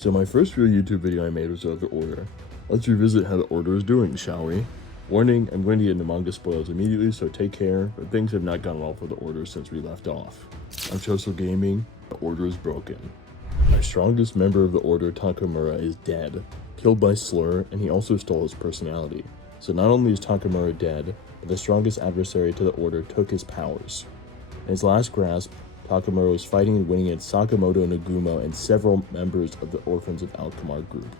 So my first real YouTube video I made was about the Order. Let's revisit how the Order is doing, shall we? Warning, I'm going to get into manga spoilers immediately, so take care, but things have not gone well for the Order since we left off. I'm Choso Gaming, the Order is broken. Our strongest member of the Order, Takamura, is dead, killed by Slur, and he also stole his personality. So not only is Takamura dead, but the strongest adversary to the Order took his powers. In his last grasp, Takamura was fighting and winning against Sakamoto, Nagumo, and several members of the Orphans of Alkmaar group,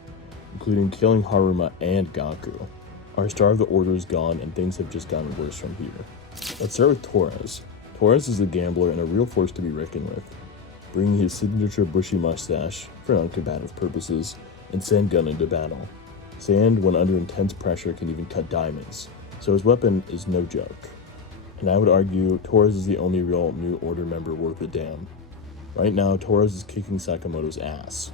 including killing Haruma and Gaku. Our star of the Order is gone, and things have just gotten worse from here. Let's start with Torres. Torres is a gambler and a real force to be reckoned with, bringing his signature bushy mustache, for non-combative purposes, and sand gun into battle. Sand, when under intense pressure, can even cut diamonds, so his weapon is no joke. And I would argue Torres is the only real New Order member worth a damn. Right now, Torres is kicking Sakamoto's ass.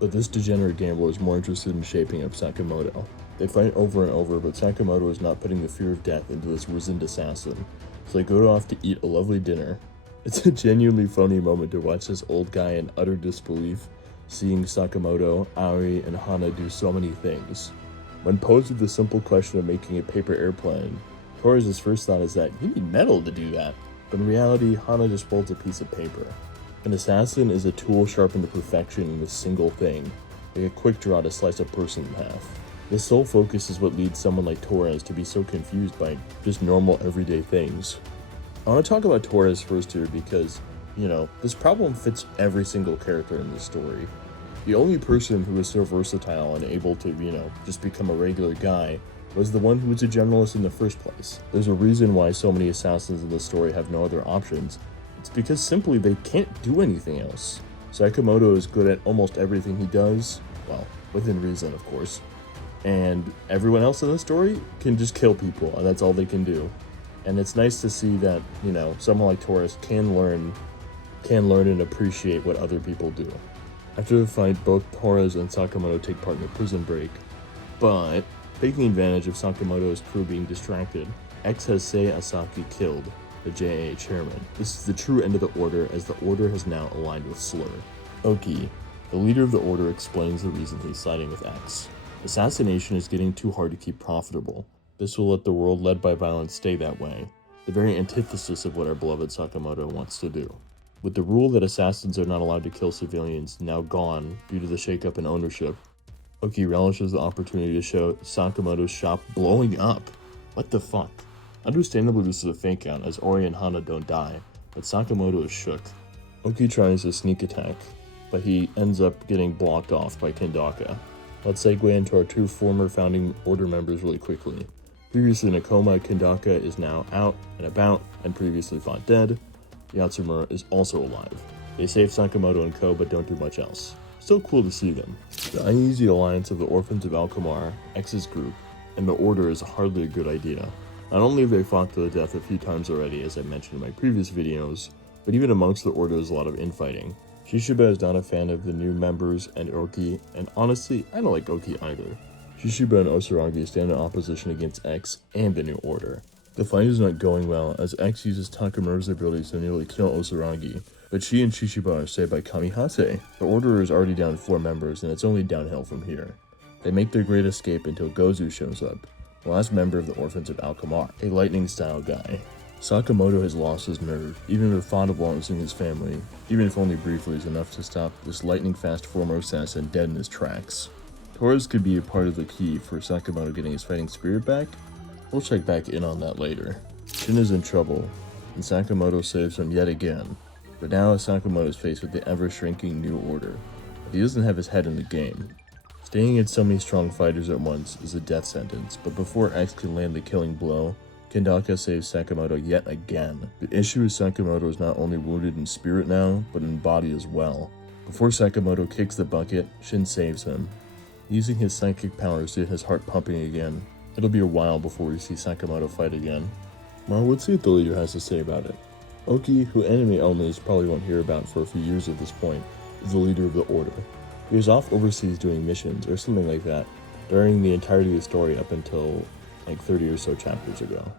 But this degenerate gambler is more interested in shaping up Sakamoto. They fight over and over, but Sakamoto is not putting the fear of death into this wizened assassin, so they go off to eat a lovely dinner. It's a genuinely funny moment to watch this old guy in utter disbelief, seeing Sakamoto, Aoi, and Hana do so many things. When posed with the simple question of making a paper airplane, Torres' first thought is that you need metal to do that, but in reality, Hana just folds a piece of paper. An assassin is a tool sharpened to perfection in a single thing, like a quick draw to slice a person in half. This sole focus is what leads someone like Torres to be so confused by just normal everyday things. I want to talk about Torres first here because, this problem fits every single character in this story. The only person who is so versatile and able to, just become a regular guy was the one who was a generalist in the first place. There's a reason why so many assassins in the story have no other options. It's because simply they can't do anything else. Sakamoto is good at almost everything he does, well, within reason of course, and everyone else in the story can just kill people, and that's all they can do. And it's nice to see that, someone like Torres can learn and appreciate what other people do. After the fight, both Torres and Sakamoto take part in a prison break, but taking advantage of Sakamoto's crew being distracted, X has Sei Asaki killed, the JAA chairman. This is the true end of the Order, as the Order has now aligned with Slur. Oki, the leader of the Order, explains the reason he's siding with X. Assassination is getting too hard to keep profitable. This will let the world led by violence stay that way, the very antithesis of what our beloved Sakamoto wants to do. With the rule that assassins are not allowed to kill civilians now gone due to the shakeup in ownership, Oki relishes the opportunity to show Sakamoto's shop blowing up. What the fuck? Understandably, this is a fake out as Ori and Hana don't die, but Sakamoto is shook. Oki tries a sneak attack, but he ends up getting blocked off by Kendaka. Let's segue into our two former founding Order members really quickly. Previously in a coma, Kendaka is now out and about and previously thought dead. Yatsumura is also alive. They save Sakamoto and Co, but don't do much else. Still cool to see them. The uneasy alliance of the Orphans of Alkmaar, X's group, and the Order is hardly a good idea. Not only have they fought to the death a few times already, as I mentioned in my previous videos, but even amongst the Order is a lot of infighting. Shishiba is not a fan of the new members and Oki, and honestly, I don't like Oki either. Shishiba and Osarangi stand in opposition against X and the New Order. The fight is not going well, as X uses Takamura's abilities to nearly kill Osarangi, but she and Shishiba are saved by Kamihase. The Order is already down 4 members, and it's only downhill from here. They make their great escape until Gozu shows up, the last member of the Orphans of Alkmaar, a lightning-style guy. Sakamoto has lost his nerve, even with the thought of losing his family, even if only briefly, is enough to stop this lightning-fast former assassin dead in his tracks. Torres could be a part of the key for Sakamoto getting his fighting spirit back. We'll check back in on that later. Shin is in trouble, and Sakamoto saves him yet again. But now Sakamoto is faced with the ever-shrinking New Order. But he doesn't have his head in the game. Staying at so many strong fighters at once is a death sentence, but before X can land the killing blow, Kendaka saves Sakamoto yet again. The issue is Sakamoto is not only wounded in spirit now, but in body as well. Before Sakamoto kicks the bucket, Shin saves him, using his psychic powers to get his heart pumping again. It'll be a while before we see Sakamoto fight again. Well, let's see what the leader has to say about it. Oki, who anime owners probably won't hear about for a few years at this point, is the leader of the Order. He was off overseas doing missions, or something like that, during the entirety of the story up until like 30 or so chapters ago.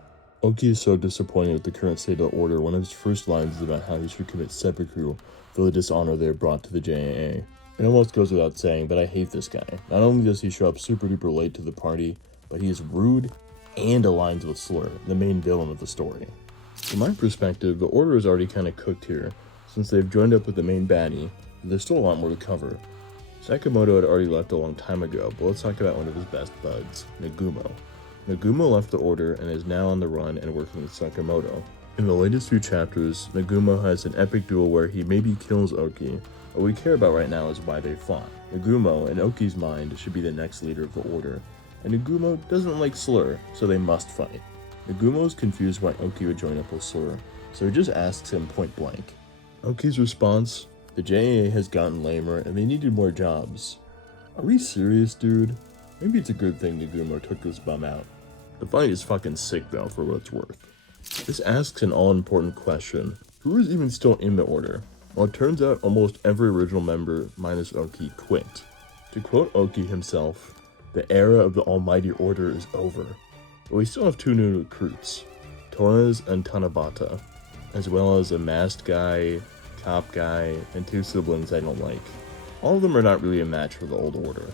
Oki is so disappointed with the current state of the Order, one of his first lines is about how he should commit seppuku for the dishonor they have brought to the JAA. It almost goes without saying, but I hate this guy. Not only does he show up super duper late to the party, but he is rude and aligns with Slur, the main villain of the story. From my perspective, the Order is already kinda cooked here, since they've joined up with the main baddie, but there's still a lot more to cover. Sakamoto had already left a long time ago, but let's talk about one of his best buds, Nagumo. Nagumo left the Order and is now on the run and working with Sakamoto. In the latest few chapters, Nagumo has an epic duel where he maybe kills Oki. What we care about right now is why they fought. Nagumo, in Oki's mind, should be the next leader of the Order, and Nagumo doesn't like Slur, so they must fight. Nagumo is confused why Oki would join up with Slur, so he just asks him point blank. Oki's response: the JAA has gotten lamer and they needed more jobs. Are we serious, dude? Maybe it's a good thing Nagumo took this bum out. The fight is fucking sick though, for what it's worth. This asks an all-important question: who is even still in the Order? Well, it turns out almost every original member, minus Oki, quit. To quote Oki himself, the era of the almighty Order is over. But we still have two new recruits, Torres and Tanabata, as well as a masked guy, cop guy, and two siblings I don't like. All of them are not really a match for the old Order.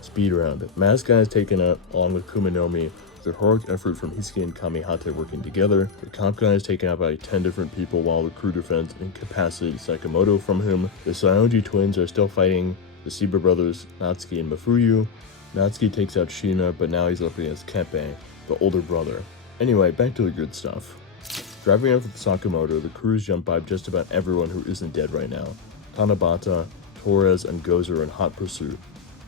Speed round. Masked guy is taken out along with Kuminomi, the heroic effort from Hisuke and Kamihata working together. The cop guy is taken out by 10 different people while the crew defends incapacitated Sakamoto from him. The Saionji twins are still fighting the Shiba brothers, Natsuki and Mafuyu. Natsuki takes out Shina, but now he's up against Keppe, the older brother. Anyway, back to the good stuff. Driving off with Sakamoto, the crews jump by just about everyone who isn't dead right now. Tanabata, Torres, and Gozer are in hot pursuit.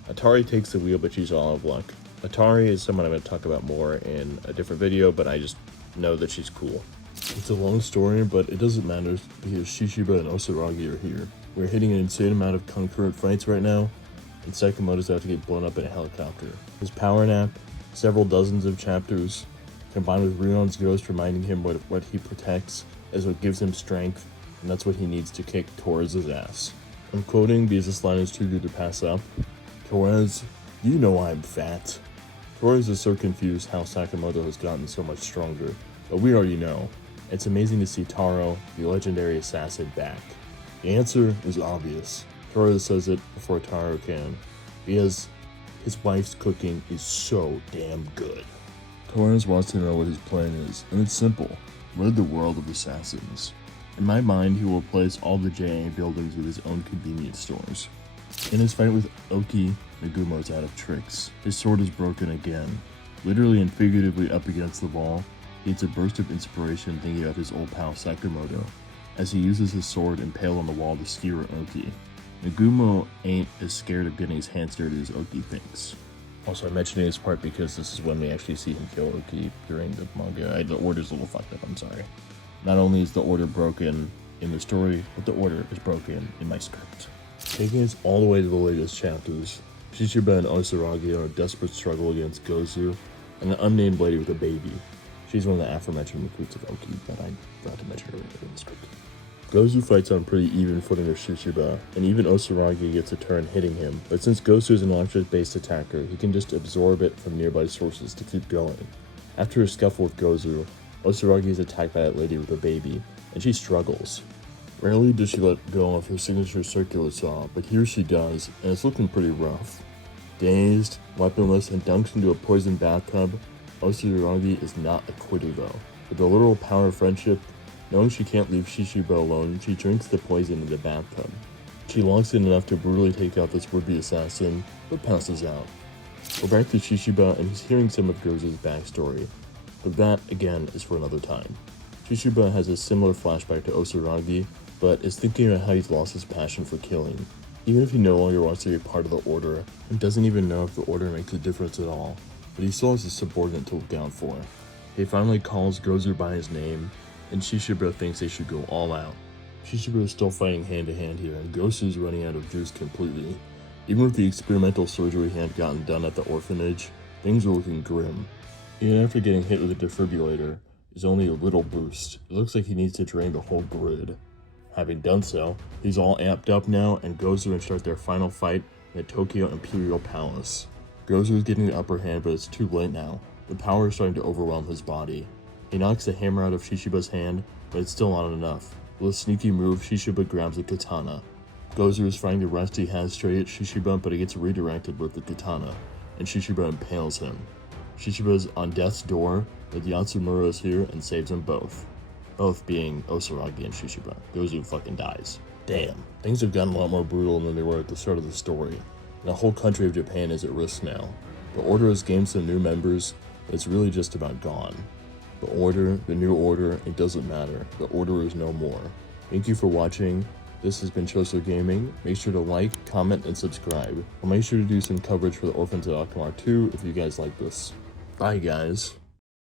Atari takes the wheel, but she's all out of luck. Atari is someone I'm going to talk about more in a different video, but I just know that she's cool. It's a long story, but it doesn't matter because Shishiba and Osaragi are here. We're hitting an insane amount of concurrent fights right now, and Sakamoto's about to get blown up in a helicopter. His power nap, several dozens of chapters, combined with Ryon's ghost reminding him what he protects is what gives him strength, and that's what he needs to kick Torres' ass. I'm quoting because this line is too good to pass up. Torres, you know I'm fat. Torres is so confused how Sakamoto has gotten so much stronger, but we already know. It's amazing to see Taro, the legendary assassin, back. The answer is obvious. Torres says it before Taro can, because his wife's cooking is so damn good. Torres wants to know what his plan is, and it's simple: rid the world of assassins. In my mind, he will replace all the JA buildings with his own convenience stores. In his fight with Oki, Nagumo's out of tricks. His sword is broken again. Literally and figuratively up against the wall, he gets a burst of inspiration thinking of his old pal Sakamoto, as he uses his sword impaled on the wall to skewer Oki. Nagumo ain't as scared of getting his hands dirty as Oki thinks. Also, I'm mentioning this part because this is when we actually see him kill Oki during the manga. The Order's a little fucked up, I'm sorry. Not only is the Order broken in the story, but the Order is broken in my script. Taking us all the way to the latest chapters, Shishiba and Osaragi are in a desperate struggle against Gozu, and an unnamed lady with a baby. She's one of the aforementioned recruits of Oki, but I forgot to mention her in the script. Gozu fights on pretty even footing with Shishiba, and even Osaragi gets a turn hitting him, but since Gozu is an object-based attacker, he can just absorb it from nearby sources to keep going. After a scuffle with Gozu, Osaragi is attacked by that lady with a baby, and she struggles. Rarely does she let go of her signature circular saw, but here she does, and it's looking pretty rough. Dazed, weaponless, and dunked into a poisoned bathtub, Osaragi is not a quitter though. With the literal power of friendship, knowing she can't leave Shishiba alone, she drinks the poison in the bathtub. She longs it enough to brutally take out this would-be assassin, but passes out. We're back to Shishiba, and he's hearing some of Gozu's backstory, but that, again, is for another time. Shishiba has a similar flashback to Osaragi, but is thinking about how he's lost his passion for killing. Even if he no longer wants to be part of the Order, and doesn't even know if the Order makes a difference at all, but he still has a subordinate to look out for. He finally calls Gozu by his name, and Shishiba thinks they should go all out. Shishiba is still fighting hand to hand here, and Gozu is running out of juice completely. Even with the experimental surgery he had gotten done at the orphanage, things are looking grim. Even after getting hit with a defibrillator, is only a little boost. It looks like he needs to drain the whole grid. Having done so, he's all amped up now and Gozu and start their final fight in the Tokyo Imperial Palace. Gozu is getting the upper hand, but it's too late now. The power is starting to overwhelm his body. He knocks the hammer out of Shishiba's hand, but it's still not enough. With a sneaky move, Shishiba grabs a katana. Gozu is fighting the rusty has straight at Shishiba, but he gets redirected with the katana, and Shishiba impales him. Shishiba is on death's door, but Yatsumura is here and saves them both. Both being Osaragi and Shishiba. Gozu fucking dies. Damn. Things have gotten a lot more brutal than they were at the start of the story. The whole country of Japan is at risk now. The Order has gained some new members, but it's really just about gone. The Order, the New Order, it doesn't matter. The Order is no more. Thank you for watching. This has been Choso Gaming. Make sure to like, comment, and subscribe. I'll make sure to do some coverage for the Orphans of Akamar 2 if you guys like this. Bye, guys.